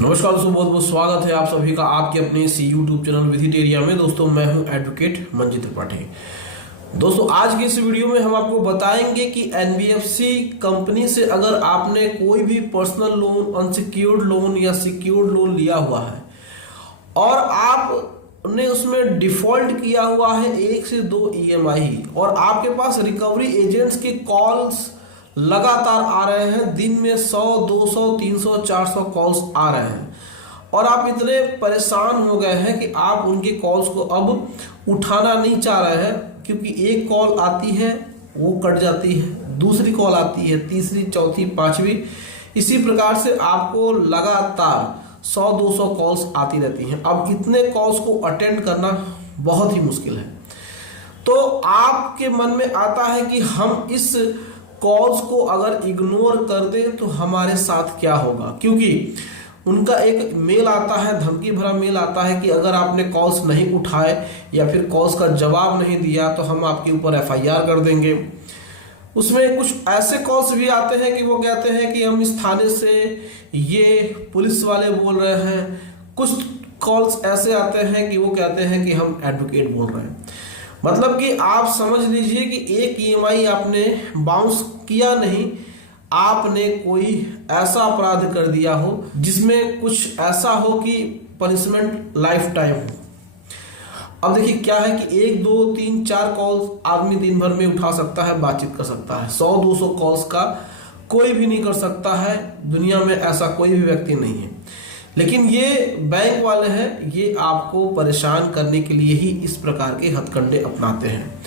नमस्कार दोस्तों, बहुत बहुत स्वागत है आप सभी का आपके अपने इस यूट्यूब चैनल विजिटेरिया में। दोस्तों मैं हूं एडवोकेट मंजित त्रिपाठी। दोस्तों आज की इस वीडियो में हम आपको बताएंगे कि एनबीएफसी कंपनी से अगर आपने कोई भी पर्सनल लोन, अनसिक्योर्ड लोन या सिक्योर्ड लोन लिया हुआ है और आपने उसमें डिफॉल्ट किया हुआ है 1 से 2 ईएमआई और आपके पास रिकवरी एजेंट्स के कॉल्स लगातार आ रहे हैं, दिन में 100, 200, 300, 400 कॉल्स आ रहे हैं और आप इतने परेशान हो गए हैं कि आप उनके कॉल्स को अब उठाना नहीं चाह रहे हैं, क्योंकि एक कॉल आती है वो कट जाती है, दूसरी कॉल आती है, तीसरी, चौथी, पांचवी, इसी प्रकार से आपको लगातार 100-200 कॉल्स आती रहती हैं। अब इतने कॉल्स को अटेंड करना बहुत ही मुश्किल है। तो आपके मन में आता है कि हम इस कॉल्स को अगर इग्नोर कर दें तो हमारे साथ क्या होगा, क्योंकि उनका एक मेल आता है, धमकी भरा मेल आता है कि अगर आपने कॉल्स नहीं उठाए या फिर कॉल्स का जवाब नहीं दिया तो हम आपके ऊपर एफआईआर कर देंगे। उसमें कुछ ऐसे कॉल्स भी आते हैं कि वो कहते हैं कि हम इस थाने से, ये पुलिस वाले बोल रहे हैं। कुछ कॉल्स ऐसे आते हैं कि वो कहते हैं कि हम एडवोकेट बोल रहे हैं। मतलब कि आप समझ लीजिए कि एक ईएमआई आपने बाउंस किया नहीं, आपने कोई ऐसा अपराध कर दिया हो जिसमें कुछ ऐसा हो कि पनिशमेंट लाइफ टाइम हो। अब देखिए क्या है कि 1, 2, 3, 4 कॉल्स आदमी दिन भर में उठा सकता है, बातचीत कर सकता है। 100-200 कॉल्स का कोई भी नहीं कर सकता है, दुनिया में ऐसा कोई भी व्यक्ति नहीं है। लेकिन ये बैंक वाले हैं, ये आपको परेशान करने के लिए ही इस प्रकार के हथकंडे अपनाते हैं।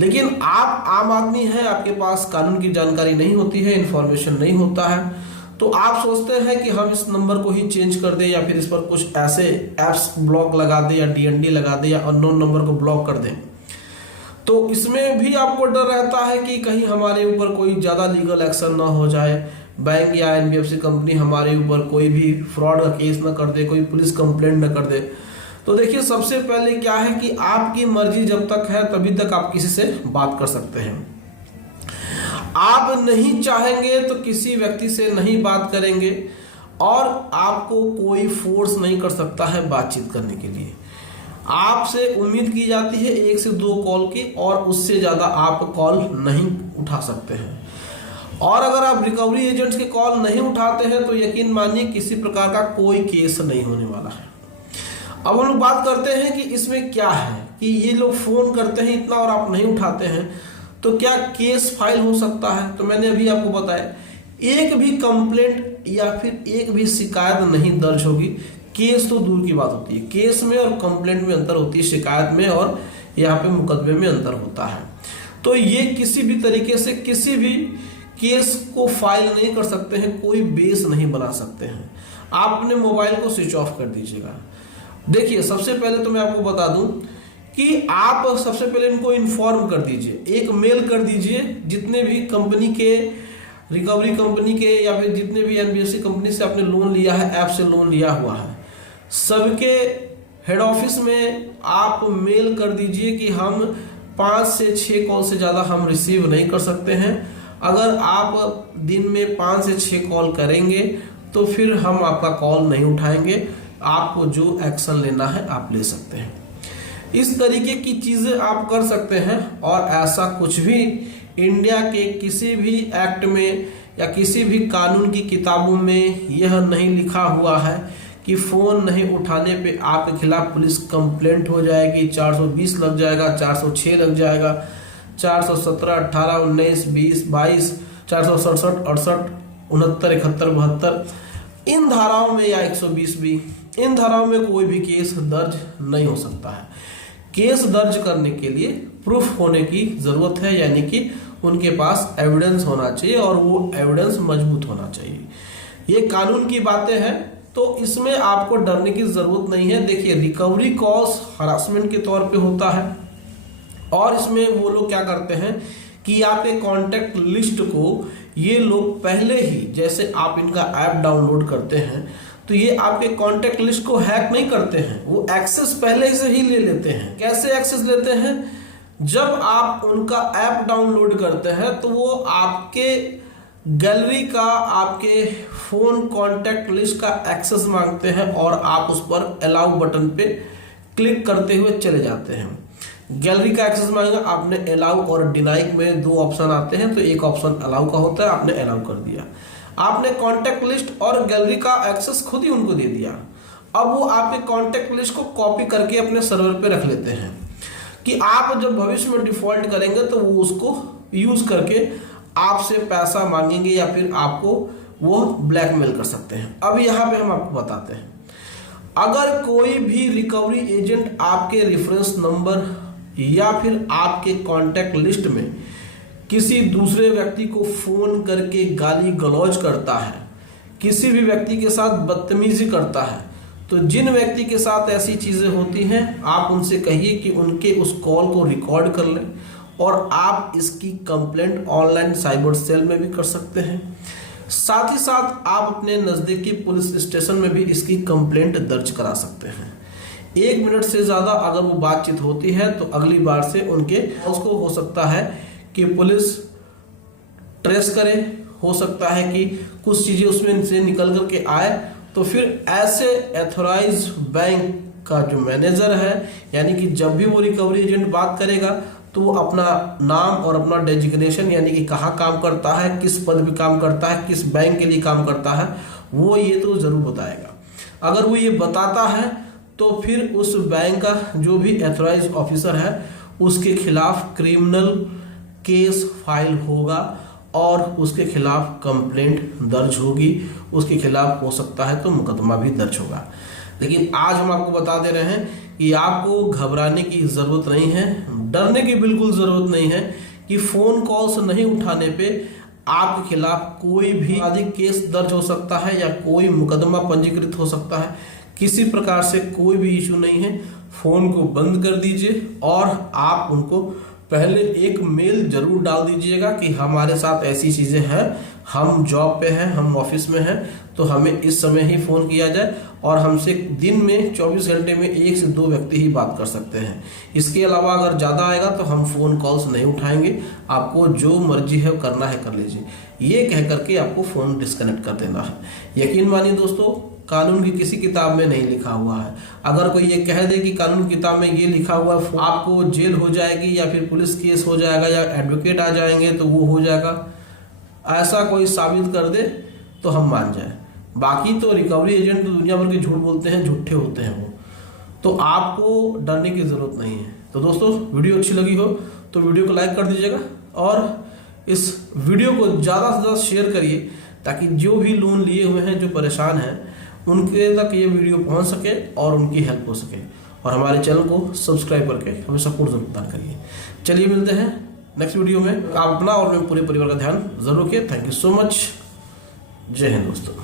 लेकिन आप आम आदमी हैं, आपके पास कानून की जानकारी नहीं होती है, इन्फॉर्मेशन नहीं होता है, तो आप सोचते हैं कि हम इस नंबर को ही चेंज कर दें या फिर इस पर कुछ ऐसे एप्स ब्लॉक लगा दें या डीएनडी लगा दें या अननोन नंबर को ब्लॉक कर दें। तो इसमें भी आपको डर रहता है कि कहीं हमारे ऊपर कोई ज़्यादा लीगल एक्शन ना हो जाए, बैंक या एनबीएफसी कंपनी हमारे ऊपर कोई भी फ्रॉड का केस ना कर दे, कोई पुलिस कंप्लेंट ना कर दे। तो देखिए सबसे पहले क्या है कि आपकी मर्जी जब तक है तभी तक आप किसी से बात कर सकते हैं। आप नहीं चाहेंगे तो किसी व्यक्ति से नहीं बात करेंगे और आपको कोई फोर्स नहीं कर सकता है बातचीत करने के लिए। आपसे उम्मीद की जाती है 1 से 2 कॉल की और उससे ज़्यादा आप कॉल नहीं उठा सकते हैं। और अगर आप रिकवरी एजेंट्स के कॉल नहीं उठाते हैं तो यकीन मानिए किसी प्रकार का कोई केस नहीं होने वाला है। अब हम लोग बात करते हैं कि इसमें क्या है कि ये लोग फोन करते हैं इतना और आप नहीं उठाते हैं तो क्या केस फाइल हो सकता है। तो मैंने अभी आपको बताया, एक भी कंप्लेंट या फिर एक भी शिकायत नहीं दर्ज होगी। केस तो दूर की बात होती है, केस में और कंप्लेंट में अंतर होती है, शिकायत में और यहाँ पे मुकदमे में अंतर होता है। तो ये किसी भी तरीके से किसी भी केस को फाइल नहीं कर सकते हैं, कोई बेस नहीं बना सकते हैं। आप अपने मोबाइल को स्विच ऑफ कर दीजिएगा। देखिए सबसे पहले तो मैं आपको बता दूं कि आप सबसे पहले इनको इन्फॉर्म कर दीजिए, एक मेल कर दीजिए जितने भी कंपनी के, रिकवरी कंपनी के या फिर जितने भी एनबीएफसी कंपनी से आपने लोन लिया है, ऐप से लोन लिया हुआ है, सबके हेड ऑफिस में आप मेल कर दीजिए कि हम 5 से 6 कॉल से ज़्यादा हम रिसीव नहीं कर सकते हैं। अगर आप दिन में 5 से 6 कॉल करेंगे तो फिर हम आपका कॉल नहीं उठाएंगे, आपको जो एक्शन लेना है आप ले सकते हैं। इस तरीके की चीज़ें आप कर सकते हैं और ऐसा कुछ भी इंडिया के किसी भी एक्ट में या किसी भी कानून की किताबों में यह नहीं लिखा हुआ है कि फ़ोन नहीं उठाने पे आपके खिलाफ पुलिस कंप्लेंट हो जाएगी, 420 लग जाएगा, 406 लग जाएगा, 417, 18, 19, 20, 22, 467, 68, 69, 71, 72 इन धाराओं में या 120 भी, इन धाराओं में कोई भी केस दर्ज नहीं हो सकता है। केस दर्ज करने के लिए प्रूफ होने की ज़रूरत है, यानी कि उनके पास एविडेंस होना चाहिए और वो एविडेंस मजबूत होना चाहिए। ये कानून की बातें हैं तो इसमें आपको डरने की ज़रूरत नहीं है। देखिए रिकवरी कॉल्स हरासमेंट के तौर पे होता है और इसमें वो लोग क्या करते हैं कि आपके कॉन्टैक्ट लिस्ट को ये लोग पहले ही, जैसे आप इनका ऐप डाउनलोड करते हैं तो ये आपके कॉन्टैक्ट लिस्ट को हैक नहीं करते हैं, वो एक्सेस पहले से ही ले लेते हैं। कैसे एक्सेस लेते हैं? जब आप उनका ऐप डाउनलोड करते हैं तो वो आपके गैलरी का आपके फोन कॉन्टैक्ट लिस्ट का एक्सेस मांगते हैं और आप उस पर अलाउ बटन पे क्लिक करते हुए चले जाते हैं। गैलरी का एक्सेस मांगेगा, आपने अलाउ और डिनाई में दो ऑप्शन आते हैं, तो एक ऑप्शन अलाउ का होता है, आपने अलाउ कर दिया। आपने कॉन्टैक्ट लिस्ट और गैलरी का एक्सेस खुद ही उनको दे दिया। अब वो आपके कॉन्टैक्ट लिस्ट को कॉपी करके अपने सर्वर पे रख लेते हैं कि आप जब भविष्य में डिफॉल्ट करेंगे तो वो उसको यूज करके आपसे पैसा मांगेंगे या फिर आपको वो ब्लैकमेल कर सकते हैं। अब यहाँ पे हम आपको बताते हैं, अगर कोई भी रिकवरी एजेंट आपके रेफरेंस नंबर या फिर आपके कॉन्टैक्ट लिस्ट में किसी दूसरे व्यक्ति को फोन करके गाली गलौज करता है, किसी भी व्यक्ति के साथ बदतमीजी करता है, तो जिन व्यक्ति के साथ ऐसी चीजें होती हैं आप उनसे कहिए कि उनके उस कॉल को रिकॉर्ड कर लें और आप इसकी कंप्लेंट ऑनलाइन साइबर सेल में भी कर सकते हैं। साथ ही साथ आप अपने नज़दीकी पुलिस स्टेशन में भी इसकी कंप्लेंट दर्ज करा सकते हैं। 1 मिनट से ज़्यादा अगर वो बातचीत होती है तो अगली बार से उनके उसको हो सकता है कि पुलिस ट्रेस करे, हो सकता है कि कुछ चीज़ें उसमें से निकल करके आए, तो फिर ऐसे एथोराइज बैंक का जो मैनेजर है, यानी कि जब भी वो रिकवरी एजेंट बात करेगा तो वो अपना नाम और अपना डेजिग्नेशन, यानी कि कहाँ काम करता है, किस पद पे काम करता है, किस बैंक के लिए काम करता है, वो ये तो ज़रूर बताएगा। अगर वो ये बताता है तो फिर उस बैंक का जो भी एथोराइज ऑफिसर है उसके खिलाफ क्रिमिनल केस फाइल होगा और उसके खिलाफ कंप्लेंट दर्ज होगी, उसके खिलाफ हो सकता है तो मुकदमा भी दर्ज होगा। लेकिन आज हम आपको बता दे रहे हैं कि आपको घबराने की ज़रूरत नहीं है, डरने की बिल्कुल ज़रूरत नहीं है कि फ़ोन कॉल्स नहीं उठाने पे आपके खिलाफ कोई भी आपराधिक केस दर्ज हो सकता है या कोई मुकदमा पंजीकृत हो सकता है। किसी प्रकार से कोई भी इशू नहीं है। फ़ोन को बंद कर दीजिए और आप उनको पहले एक मेल जरूर डाल दीजिएगा कि हमारे साथ ऐसी चीज़ें हैं, हम जॉब पे हैं, हम ऑफिस में हैं, तो हमें इस समय ही फ़ोन किया जाए और हमसे दिन में 24 घंटे में 1 से 2 व्यक्ति ही बात कर सकते हैं। इसके अलावा अगर ज़्यादा आएगा तो हम फ़ोन कॉल्स नहीं उठाएंगे, आपको जो मर्जी है करना है कर लीजिए, ये कह करके आपको फ़ोन डिस्कनेक्ट कर देना है। यकीन मानिए दोस्तों, कानून की किसी किताब में नहीं लिखा हुआ है। अगर कोई ये कह दे कि कानून की किताब में ये लिखा हुआ है आपको जेल हो जाएगी या फिर पुलिस केस हो जाएगा या एडवोकेट आ जाएंगे तो वो हो जाएगा, ऐसा कोई साबित कर दे तो हम मान जाए। बाकी तो रिकवरी एजेंट तो दुनिया भर के झूठ बोलते हैं, झूठे होते हैं वो, तो आपको डरने की ज़रूरत नहीं है। तो दोस्तों, वीडियो अच्छी लगी हो तो वीडियो को लाइक कर दीजिएगा और इस वीडियो को ज़्यादा से ज़्यादा शेयर करिए ताकि जो भी लोन लिए हुए हैं, जो परेशान हैं, उनके तक ये वीडियो पहुंच सके और उनकी हेल्प हो सके। और हमारे चैनल को सब्सक्राइब करके हमें सपोर्ट जरूर प्रदान करिए। चलिए मिलते हैं नेक्स्ट वीडियो में। आप अपना और पूरे परिवार का ध्यान जरूर रखिए। Thank you so much. जय हिंद दोस्तों।